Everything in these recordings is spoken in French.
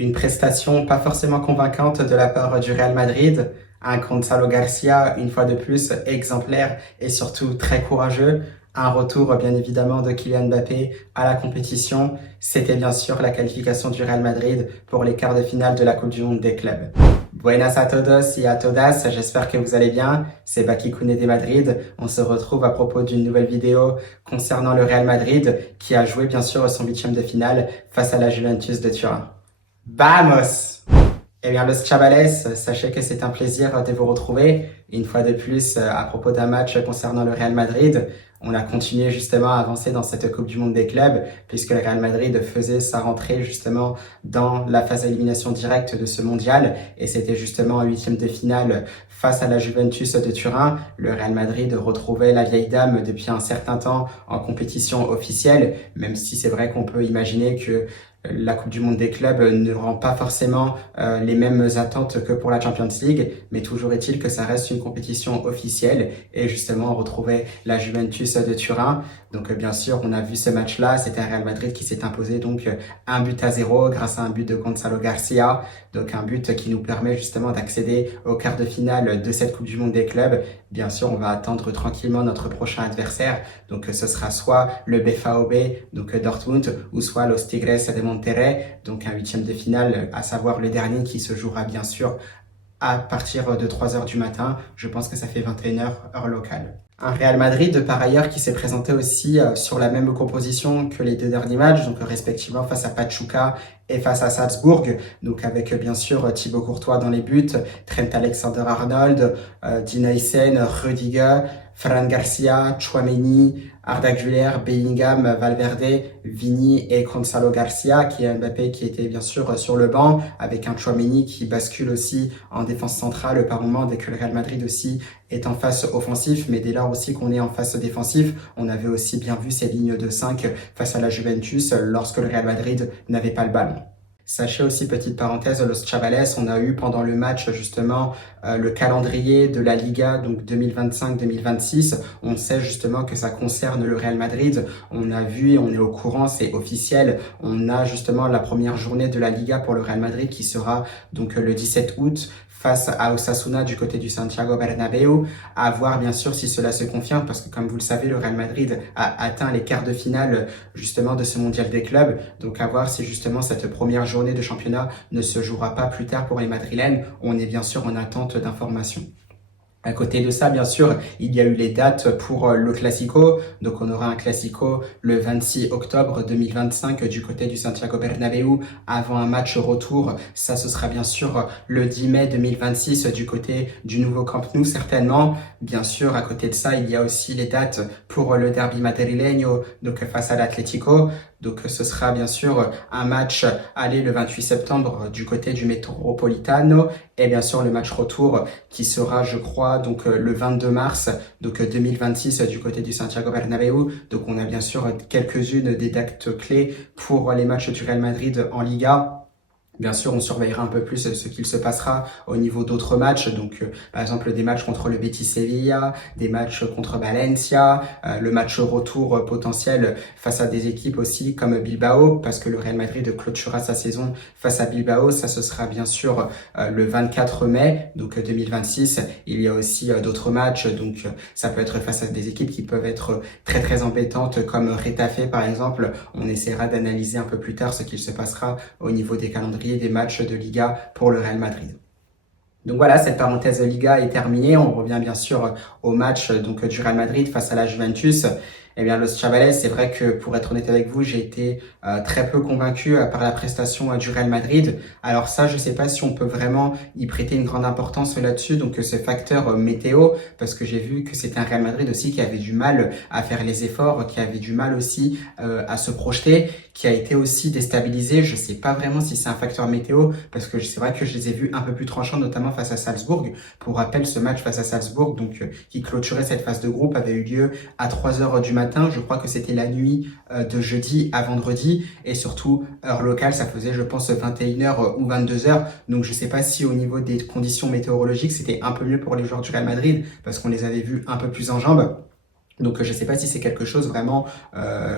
Une prestation pas forcément convaincante de la part du Real Madrid. Un Gonzalo Garcia, une fois de plus, exemplaire et surtout très courageux. Un retour, bien évidemment, de Kylian Mbappé à la compétition. C'était bien sûr la qualification du Real Madrid pour les quarts de finale de la Coupe du Monde des clubs. Buenas a todos y a todas, j'espère que vous allez bien. C'est Baki Koune de Madrid. On se retrouve à propos d'une nouvelle vidéo concernant le Real Madrid qui a joué bien sûr son huitième de finale face à la Juventus de Turin. Vamos! Eh bien, los chavales, sachez que c'est un plaisir de vous retrouver. Une fois de plus, à propos d'un match concernant le Real Madrid, on a continué justement à avancer dans cette Coupe du Monde des clubs, puisque le Real Madrid faisait sa rentrée justement dans la phase d'élimination directe de ce mondial, et c'était justement en huitième de finale face à la Juventus de Turin. Le Real Madrid retrouvait la vieille dame depuis un certain temps en compétition officielle, même si c'est vrai qu'on peut imaginer que la Coupe du Monde des clubs ne rend pas forcément les mêmes attentes que pour la Champions League, mais toujours est-il que ça reste une compétition officielle et justement on retrouvait la Juventus de Turin. Donc bien sûr, on a vu ce match-là, c'était un Real Madrid qui s'est imposé donc 1-0 grâce à un but de Gonzalo Garcia, donc un but qui nous permet justement d'accéder au quart de finale de cette Coupe du Monde des clubs. Bien sûr, on va attendre tranquillement notre prochain adversaire, donc ce sera soit le BVB, donc Dortmund, ou soit los Tigres de Monterrey, donc un huitième de finale, à savoir le dernier qui se jouera bien sûr à partir de 3h du matin. Je pense que ça fait 21h heure locale. Un Real Madrid, par ailleurs, qui s'est présenté aussi sur la même composition que les deux derniers matchs, donc respectivement face à Pachuca et face à Salzbourg, donc avec bien sûr Thibaut Courtois dans les buts, Trent Alexander-Arnold, Dean Huysen, Rudiger, Fran Garcia, Tchouaméni, Arda Güler, Bellingham, Valverde, Vini et Gonzalo Garcia, qui est Mbappé qui était bien sûr sur le banc, avec un Tchouaméni qui bascule aussi en défense centrale par moment dès que le Real Madrid aussi est en face offensif, mais dès lors aussi qu'on est en face défensif, on avait aussi bien vu ces lignes de 5 face à la Juventus lorsque le Real Madrid n'avait pas le ballon. Sachez aussi, petite parenthèse, los chavales, on a eu pendant le match justement le calendrier de la Liga, donc 2025-2026. On sait justement que ça concerne le Real Madrid. On a vu et on est au courant, c'est officiel. On a justement la première journée de la Liga pour le Real Madrid qui sera donc le 17 août face à Osasuna du côté du Santiago Bernabéu, à voir bien sûr si cela se confirme, parce que comme vous le savez, le Real Madrid a atteint les quarts de finale justement de ce mondial des clubs, donc à voir si justement cette première journée de championnat ne se jouera pas plus tard pour les Madrilènes. On est bien sûr en attente d'informations. À côté de ça, bien sûr, il y a eu les dates pour le Classico. Donc, on aura un Classico le 26 octobre 2025 du côté du Santiago Bernabéu avant un match retour. Ça, ce sera bien sûr le 10 mai 2026 du côté du nouveau Camp Nou, certainement. Bien sûr, à côté de ça, il y a aussi les dates pour le derby madrileño, donc face à l'Atlético. Donc, ce sera bien sûr un match aller le 28 septembre du côté du Metropolitano et bien sûr le match retour qui sera, je crois, donc le 22 mars donc 2026 du côté du Santiago Bernabéu. Donc, on a bien sûr quelques-unes des dates clés pour les matchs du Real Madrid en Liga. Bien sûr, on surveillera un peu plus ce qu'il se passera au niveau d'autres matchs. Donc, par exemple, des matchs contre le Betis Sevilla, des matchs contre Valencia, le match retour potentiel face à des équipes aussi comme Bilbao, parce que le Real Madrid clôturera sa saison face à Bilbao. Ça, ce sera bien sûr le 24 mai, donc 2026. Il y a aussi d'autres matchs. Donc, ça peut être face à des équipes qui peuvent être très, très embêtantes comme Retafe, par exemple. On essaiera d'analyser un peu plus tard ce qu'il se passera au niveau des calendriers des matchs de Liga pour le Real Madrid. Donc voilà, cette parenthèse de Liga est terminée. On revient bien sûr au match donc du Real Madrid face à la Juventus. Eh bien, los chavales, c'est vrai que pour être honnête avec vous, j'ai été très peu convaincu par la prestation du Real Madrid. Alors ça, je sais pas si on peut vraiment y prêter une grande importance là-dessus, donc ce facteur météo, parce que j'ai vu que c'était un Real Madrid aussi qui avait du mal à faire les efforts, qui avait du mal aussi à se projeter, qui a été aussi déstabilisé. Je sais pas vraiment si c'est un facteur météo, parce que c'est vrai que je les ai vus un peu plus tranchants, notamment face à Salzbourg. Pour rappel, ce match face à Salzbourg, donc qui clôturait cette phase de groupe, avait eu lieu à 3h du matin. Je crois que c'était la nuit de jeudi à vendredi et surtout heure locale, ça faisait je pense 21h ou 22h. Donc je sais pas si au niveau des conditions météorologiques, c'était un peu mieux pour les joueurs du Real Madrid parce qu'on les avait vus un peu plus en jambes. Donc je ne sais pas si c'est quelque chose vraiment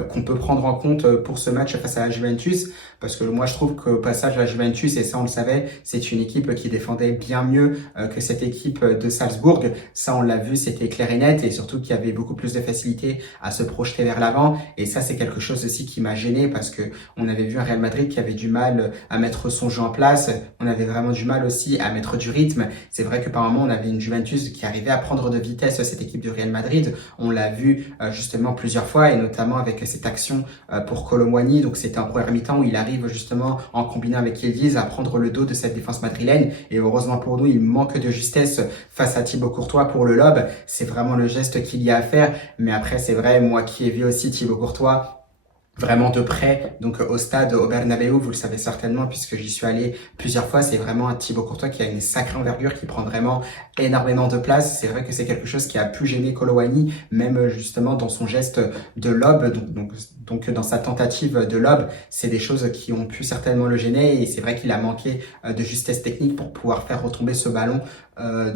qu'on peut prendre en compte pour ce match face à la Juventus, parce que moi je trouve qu'au passage la Juventus, et ça on le savait, c'est une équipe qui défendait bien mieux que cette équipe de Salzbourg. Ça on l'a vu, c'était clair et net, et surtout qu'il y avait beaucoup plus de facilité à se projeter vers l'avant. Et ça c'est quelque chose aussi qui m'a gêné, parce que on avait vu un Real Madrid qui avait du mal à mettre son jeu en place, on avait vraiment du mal aussi à mettre du rythme. C'est vrai que par moment on avait une Juventus qui arrivait à prendre de vitesse cette équipe du Real Madrid. On l'a vu justement plusieurs fois, et notamment avec cette action pour Kolo Muani. Donc c'était en première mi-temps où il arrive justement en combinant avec Yildiz à prendre le dos de cette défense madrilène, et heureusement pour nous il manque de justesse face à Thibaut Courtois pour le lob. C'est vraiment le geste qu'il y a à faire, mais après c'est vrai, moi qui ai vu aussi Thibaut Courtois vraiment de près, donc au stade, au Bernabéu, vous le savez certainement puisque j'y suis allé plusieurs fois, c'est vraiment un Thibaut Courtois qui a une sacrée envergure, qui prend vraiment énormément de place. C'est vrai que c'est quelque chose qui a pu gêner Kolo Muani, même justement dans son geste de lob, donc dans sa tentative de lob, c'est des choses qui ont pu certainement le gêner, et c'est vrai qu'il a manqué de justesse technique pour pouvoir faire retomber ce ballon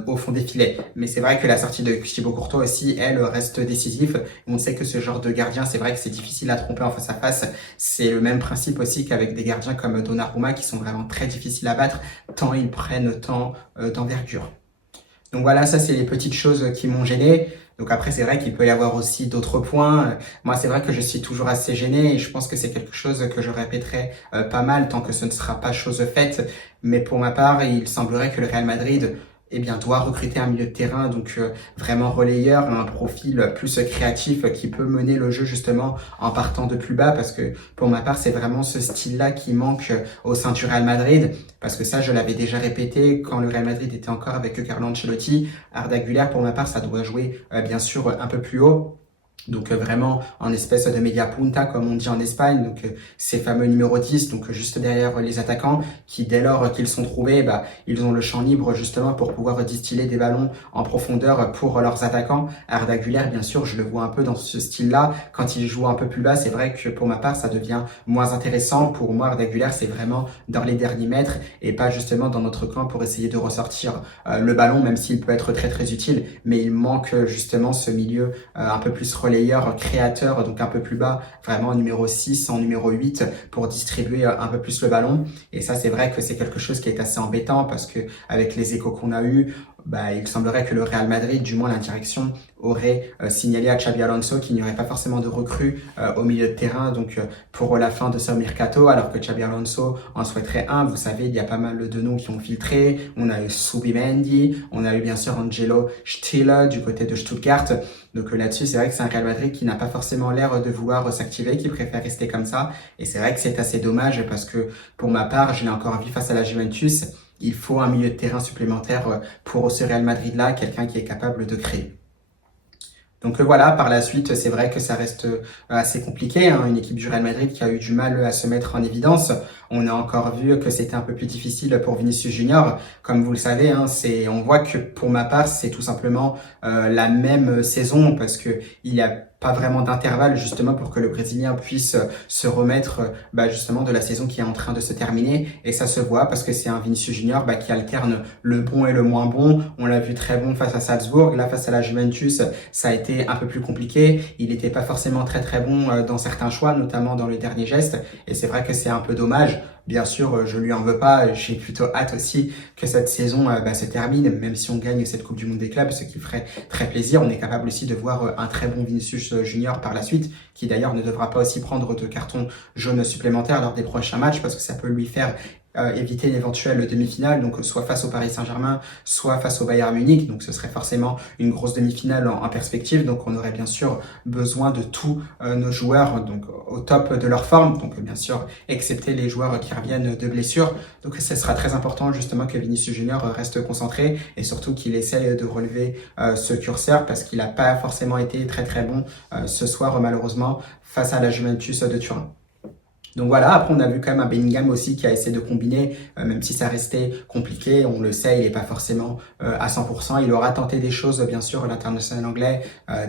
au fond des filets. Mais c'est vrai que la sortie de Thibaut Courtois aussi, elle, reste décisive. On sait que ce genre de gardien, c'est vrai que c'est difficile à tromper en face à face. C'est le même principe aussi qu'avec des gardiens comme Donnarumma qui sont vraiment très difficiles à battre tant ils prennent tant d'envergure. Donc voilà, ça c'est les petites choses qui m'ont gêné. Donc après, c'est vrai qu'il peut y avoir aussi d'autres points. Moi, c'est vrai que je suis toujours assez gêné, et je pense que c'est quelque chose que je répéterai pas mal tant que ce ne sera pas chose faite. Mais pour ma part, il semblerait que le Real Madrid doit recruter un milieu de terrain, donc vraiment relayeur, un profil plus créatif qui peut mener le jeu justement en partant de plus bas, parce que pour ma part, c'est vraiment ce style-là qui manque au sein du Real Madrid, parce que ça, je l'avais déjà répété quand le Real Madrid était encore avec Carlo Ancelotti. Arda Güler, pour ma part, ça doit jouer bien sûr un peu plus haut. Donc vraiment en espèce de media punta comme on dit en Espagne, donc ces fameux numéro 10, donc juste derrière les attaquants, qui dès lors qu'ils sont trouvés, ils ont le champ libre justement pour pouvoir distiller des ballons en profondeur pour leurs attaquants. Arda Güler, bien sûr, je le vois un peu dans ce style-là. Quand il joue un peu plus bas, c'est vrai que pour ma part, ça devient moins intéressant. Pour moi, Arda Güler, c'est vraiment dans les derniers mètres et pas justement dans notre camp pour essayer de ressortir le ballon, même s'il peut être très très utile, mais il manque justement ce milieu un peu plus relayeur, créateur, donc un peu plus bas, vraiment en numéro 6, en numéro 8, pour distribuer un peu plus le ballon. Et ça, c'est vrai que c'est quelque chose qui est assez embêtant, parce que avec les échos qu'on a eu, il semblerait que le Real Madrid, du moins la direction, aurait signalé à Xabi Alonso qu'il n'y aurait pas forcément de recrues au milieu de terrain, donc pour la fin de ce mercato, alors que Xabi Alonso en souhaiterait un. Vous savez, il y a pas mal de noms qui ont filtré. On a eu Subimendi, on a eu bien sûr Angelo Stiller du côté de Stuttgart. Donc là-dessus, c'est vrai que c'est un Real Madrid qui n'a pas forcément l'air de vouloir s'activer, qui préfère rester comme ça. Et c'est vrai que c'est assez dommage, parce que pour ma part, je l'ai encore vu face à la Juventus, il faut un milieu de terrain supplémentaire pour ce Real Madrid-là, quelqu'un qui est capable de créer. Donc voilà, par la suite, c'est vrai que ça reste assez compliqué, hein, une équipe du Real Madrid qui a eu du mal à se mettre en évidence. On a encore vu que c'était un peu plus difficile pour Vinicius Junior. Comme vous le savez, hein, on voit que pour ma part, c'est tout simplement la même saison, parce que il y a pas vraiment d'intervalle justement pour que le Brésilien puisse se remettre justement de la saison qui est en train de se terminer, et ça se voit parce que c'est un Vinicius Junior qui alterne le bon et le moins bon. On l'a vu très bon face à Salzbourg, là face à la Juventus ça a été un peu plus compliqué, il n'était pas forcément très très bon dans certains choix, notamment dans le dernier geste, et c'est vrai que c'est un peu dommage. Bien sûr, je lui en veux pas, j'ai plutôt hâte aussi que cette saison se termine, même si on gagne cette Coupe du Monde des clubs, ce qui ferait très plaisir. On est capable aussi de voir un très bon Vinicius Junior par la suite, qui d'ailleurs ne devra pas aussi prendre de carton jaune supplémentaire lors des prochains matchs, parce que ça peut lui faire éviter l'éventuelle demi-finale, donc soit face au Paris Saint-Germain, soit face au Bayern Munich. Donc ce serait forcément une grosse demi-finale en perspective. Donc on aurait bien sûr besoin de tous nos joueurs donc au top de leur forme. Donc bien sûr, excepté les joueurs qui reviennent de blessures. Donc ce sera très important justement que Vinicius Junior reste concentré, et surtout qu'il essaye de relever ce curseur, parce qu'il n'a pas forcément été très très bon ce soir malheureusement face à la Juventus de Turin. Donc voilà, après on a vu quand même un Bellingham aussi qui a essayé de combiner, même si ça restait compliqué, on le sait, il n'est pas forcément à 100%. Il aura tenté des choses, bien sûr, l'international anglais,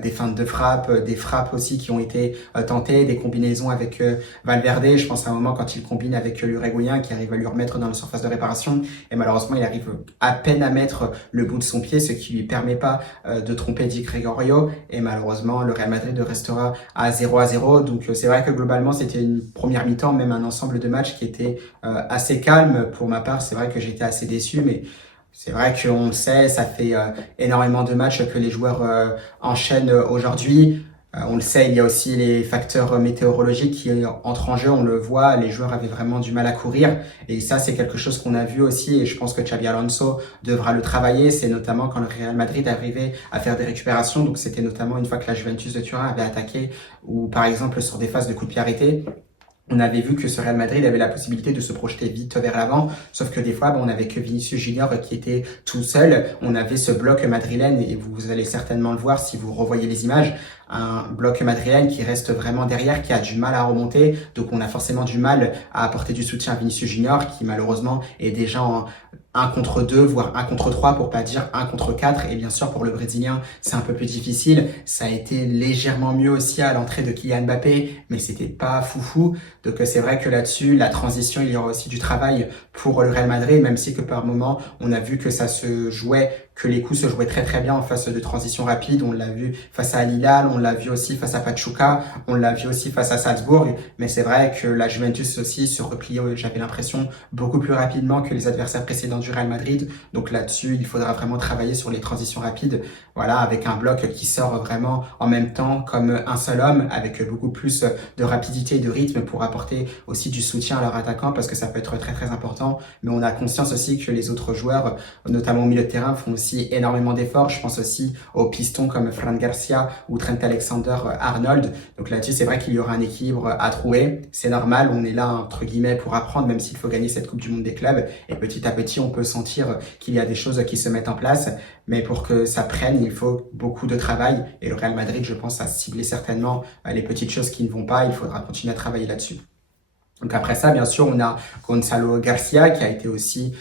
des feintes de frappe, des frappes aussi qui ont été tentées, des combinaisons avec Valverde. Je pense à un moment quand il combine avec l'Uruguayen qui arrive à lui remettre dans la surface de réparation, et malheureusement il arrive à peine à mettre le bout de son pied, ce qui lui permet pas de tromper Di Gregorio, et malheureusement le Real Madrid restera à 0-0. Donc c'est vrai que globalement c'était une première mi-temps, même un ensemble de matchs qui était assez calme. Pour ma part, c'est vrai que j'étais assez déçu, mais c'est vrai qu'on le sait, ça fait énormément de matchs que les joueurs enchaînent aujourd'hui. On le sait, il y a aussi les facteurs météorologiques qui entrent en jeu, on le voit, les joueurs avaient vraiment du mal à courir, et ça c'est quelque chose qu'on a vu aussi, et je pense que Xabi Alonso devra le travailler. C'est notamment quand le Real Madrid arrivait à faire des récupérations, donc c'était notamment une fois que la Juventus de Turin avait attaqué, ou par exemple sur des phases de coups de pied arrêtés, on avait vu que ce Real Madrid avait la possibilité de se projeter vite vers l'avant, sauf que des fois, on n'avait que Vinicius Junior qui était tout seul. On avait ce bloc madrilène, et vous allez certainement le voir si vous revoyez les images, un bloc madrilène qui reste vraiment derrière, qui a du mal à remonter. Donc on a forcément du mal à apporter du soutien à Vinicius Junior, qui malheureusement est déjà en 1 contre 2, voire 1 contre 3, pour pas dire 1 contre 4. Et bien sûr, pour le Brésilien, c'est un peu plus difficile. Ça a été légèrement mieux aussi à l'entrée de Kylian Mbappé, mais c'était pas foufou. Donc c'est vrai que là-dessus, la transition, il y aura aussi du travail pour le Real Madrid, même si que par moment, on a vu que ça se jouait, que les coups se jouaient très très bien en phase de transition rapide. On l'a vu face à Al Hilal, on l'a vu aussi face à Pachuca, on l'a vu aussi face à Salzbourg. Mais c'est vrai que la Juventus aussi se repliait, j'avais l'impression, beaucoup plus rapidement que les adversaires précédents du Real Madrid. Donc là-dessus, il faudra vraiment travailler sur les transitions rapides. Voilà, avec un bloc qui sort vraiment en même temps comme un seul homme, avec beaucoup plus de rapidité et de rythme pour apporter aussi du soutien à leur attaquant, parce que ça peut être très très important. Mais on a conscience aussi que les autres joueurs, notamment au milieu de terrain, font aussi énormément d'efforts. Je pense aussi aux pistons comme Fran Garcia ou Trent Alexander-Arnold. Donc là-dessus, c'est vrai qu'il y aura un équilibre à trouver. C'est normal, on est là entre guillemets pour apprendre, même s'il faut gagner cette Coupe du Monde des clubs. Et petit à petit, on peut sentir qu'il y a des choses qui se mettent en place. Mais pour que ça prenne, il faut beaucoup de travail. Et le Real Madrid, je pense, a ciblé certainement les petites choses qui ne vont pas. Il faudra continuer à travailler là-dessus. Donc après ça, bien sûr, on a Gonzalo Garcia qui a été aussi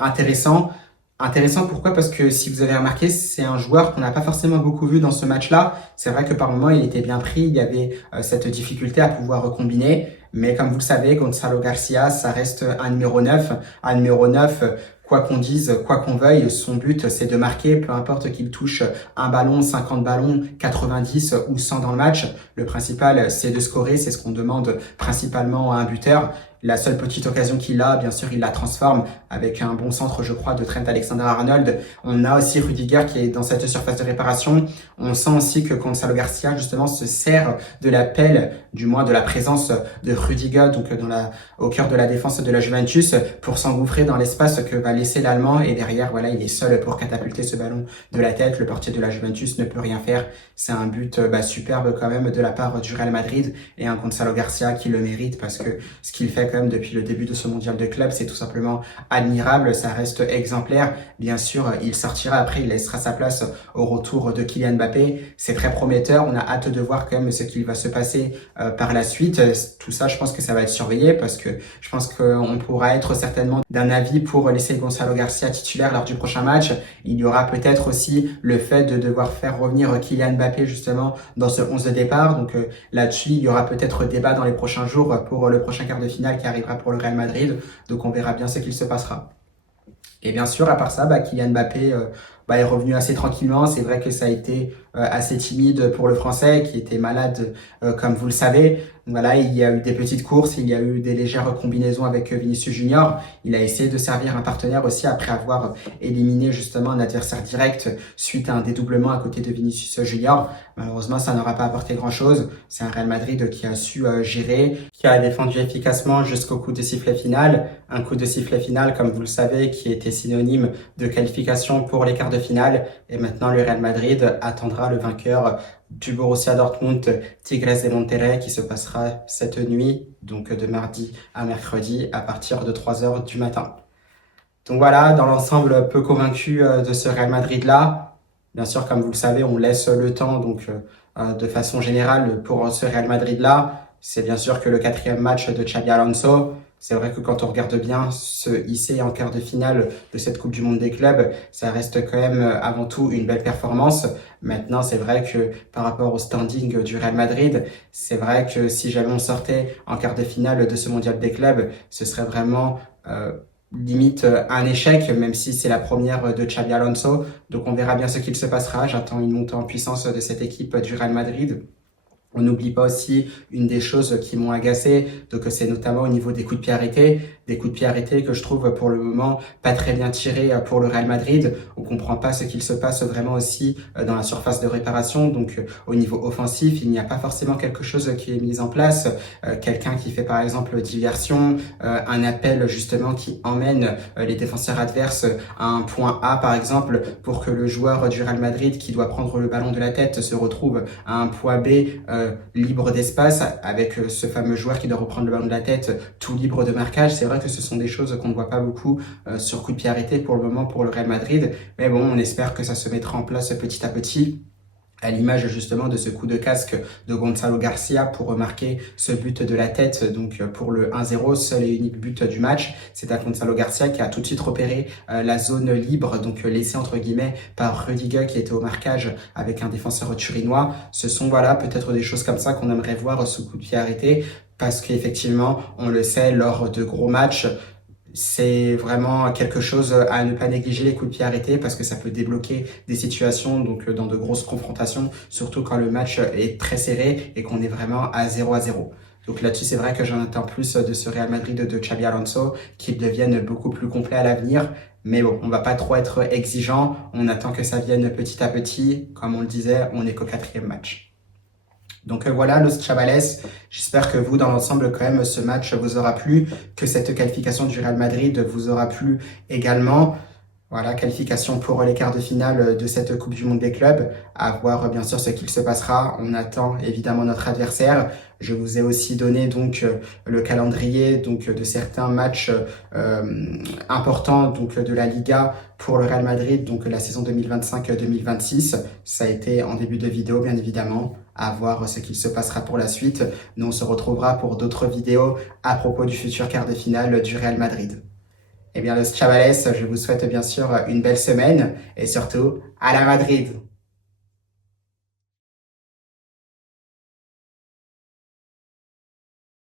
intéressant. Intéressant, pourquoi? Parce que si vous avez remarqué, c'est un joueur qu'on n'a pas forcément beaucoup vu dans ce match-là. C'est vrai que par moments, il était bien pris, il y avait cette difficulté à pouvoir recombiner. Mais comme vous le savez, Gonzalo Garcia, ça reste un numéro 9. Un numéro 9, quoi qu'on dise, quoi qu'on veuille, son but, c'est de marquer, peu importe qu'il touche un ballon, 50 ballons, 90 ou 100 dans le match. Le principal, c'est de scorer, c'est ce qu'on demande principalement à un buteur. La seule petite occasion qu'il a, bien sûr, il la transforme avec un bon centre, je crois, de Trent Alexander-Arnold. On a aussi Rudiger qui est dans cette surface de réparation. On sent aussi que Gonzalo Garcia, justement, se sert de l'appel, du moins de la présence de Rudiger, donc au cœur de la défense de la Juventus, pour s'engouffrer dans l'espace que va laisser l'Allemand. Et derrière, voilà, il est seul pour catapulter ce ballon de la tête. Le portier de la Juventus ne peut rien faire. C'est un but superbe quand même de la part du Real Madrid, et un Gonzalo Garcia qui le mérite, parce que ce qu'il fait quand même depuis le début de ce mondial de club, c'est tout simplement admirable, ça reste exemplaire. Bien sûr, il sortira après, il laissera sa place au retour de Kylian Mbappé. C'est très prometteur, on a hâte de voir quand même ce qu'il va se passer par la suite. Tout ça, je pense que ça va être surveillé, parce que je pense qu'on pourra être certainement d'un avis pour laisser Gonzalo Garcia titulaire lors du prochain match. Il y aura peut-être aussi le fait de devoir faire revenir Kylian Mbappé justement dans ce 11 de départ. Donc là-dessus, il y aura peut-être débat dans les prochains jours pour le prochain quart de finale qui arrivera pour le Real Madrid. Donc on verra bien ce qu'il se passera. Et bien sûr, à part ça, Kylian Mbappé est revenu assez tranquillement. C'est vrai que ça a été assez timide pour le Français qui était malade, comme vous le savez. Voilà, il y a eu des petites courses, il y a eu des légères combinaisons avec Vinicius Junior. Il a essayé de servir un partenaire aussi après avoir éliminé justement un adversaire direct suite à un dédoublement à côté de Vinicius Junior. Malheureusement, ça n'aura pas apporté grand-chose. C'est un Real Madrid qui a su gérer, qui a défendu efficacement jusqu'au coup de sifflet final. Un coup de sifflet final, comme vous le savez, qui était synonyme de qualification pour les quarts de finale. Et maintenant, le Real Madrid attendra le vainqueur du Borussia Dortmund, Tigres de Monterrey, qui se passera cette nuit, donc de mardi à mercredi, à partir de 3h du matin. Donc voilà, dans l'ensemble, peu convaincu de ce Real Madrid-là. Bien sûr, comme vous le savez, on laisse le temps, donc de façon générale, pour ce Real Madrid-là. c'est bien sûr que le quatrième match de Xabi Alonso, c'est vrai que quand on regarde bien se hisser en quart de finale de cette Coupe du Monde des clubs, ça reste quand même avant tout une belle performance. Maintenant, c'est vrai que par rapport au standing du Real Madrid, c'est vrai que si jamais on sortait en quart de finale de ce mondial des clubs, ce serait vraiment limite un échec, même si c'est la première de Xabi Alonso. Donc on verra bien ce qu'il se passera. J'attends une montée en puissance de cette équipe du Real Madrid. On n'oublie pas aussi une des choses qui m'ont agacé, donc c'est notamment au niveau des coups de pied arrêtés, des coups de pied arrêtés que je trouve pour le moment pas très bien tirés pour le Real Madrid. On comprend pas ce qu'il se passe vraiment aussi dans la surface de réparation, donc au niveau offensif, il n'y a pas forcément quelque chose qui est mis en place. Quelqu'un qui fait par exemple diversion, un appel justement qui emmène les défenseurs adverses à un point A par exemple, pour que le joueur du Real Madrid qui doit prendre le ballon de la tête se retrouve à un point B libre d'espace avec ce fameux joueur qui doit reprendre le ballon de la tête tout libre de marquage. C'est vrai que ce sont des choses qu'on ne voit pas beaucoup sur coup de pied arrêté pour le moment pour le Real Madrid, mais bon, on espère que ça se mettra en place petit à petit, à l'image justement de ce coup de casque de Gonzalo Garcia pour marquer ce but de la tête, donc pour le 1-0, seul et unique but du match. C'est à Gonzalo Garcia qui a tout de suite repéré la zone libre, donc laissée entre guillemets par Rudiger qui était au marquage avec un défenseur turinois. Ce sont voilà peut-être des choses comme ça qu'on aimerait voir ce coup de pied arrêté, parce qu'effectivement, on le sait, lors de gros matchs, c'est vraiment quelque chose à ne pas négliger, les coups de pied arrêtés, parce que ça peut débloquer des situations, donc dans de grosses confrontations, surtout quand le match est très serré et qu'on est vraiment à 0-0. Donc là-dessus, c'est vrai que j'en attends plus de ce Real Madrid de Xabi Alonso, qu'il devienne beaucoup plus complet à l'avenir. Mais bon, on va pas trop être exigeant, on attend que ça vienne petit à petit. Comme on le disait, on n'est qu'au quatrième match. Donc voilà, Los Chavales, j'espère que vous, dans l'ensemble, quand même, ce match vous aura plu, que cette qualification du Real Madrid vous aura plu également. Voilà, qualification pour les quarts de finale de cette Coupe du Monde des clubs. À voir bien sûr ce qu'il se passera. On attend évidemment notre adversaire. Je vous ai aussi donné donc le calendrier donc de certains matchs importants donc de la Liga pour le Real Madrid, donc la saison 2025-2026. Ça a été en début de vidéo bien évidemment. À voir ce qu'il se passera pour la suite. Nous on se retrouvera pour d'autres vidéos à propos du futur quart de finale du Real Madrid. Eh bien, los chavales, je vous souhaite bien sûr une belle semaine et surtout, à la Madrid!